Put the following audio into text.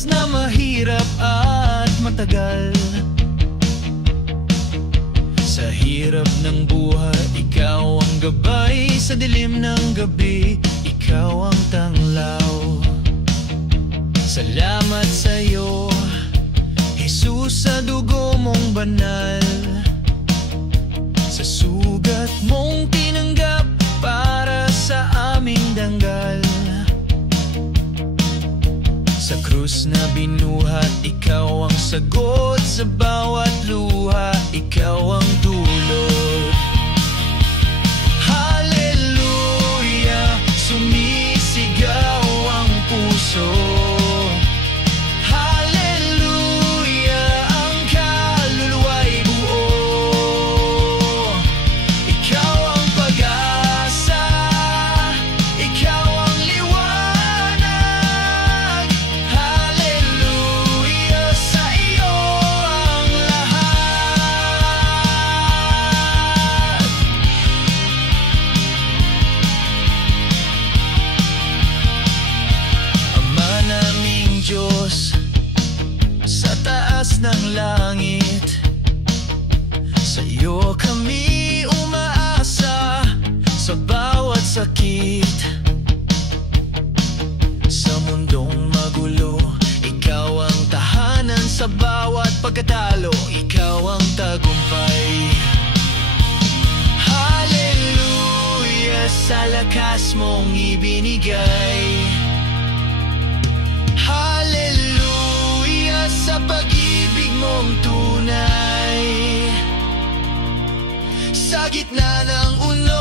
oras na mahirap at matagal. Sa hirap ng buhay, ikaw ang gabay. Sa dilim ng gabi, ikaw ang tanglaw. Salamat sa'yo, Jesus, sa dugo mong banal. Sa sugat mong tinanggap para sa aming danggal. Sa krus na binuhat, ikaw ang sagot. Sa bawat luha, ikaw ang dulot. Hallelujah, sumisigaw ang puso. Sa taas ng langit, sa'yo kami umaasa. Sa bawat sakit, sa mundong magulo, ikaw ang tahanan. Sa bawat pagkatalo, ikaw ang tagumpay. Hallelujah, sa lakas mong ibinigay. Hallelujah, sa pag-ibig mong tunay. Sa gitna ng uno,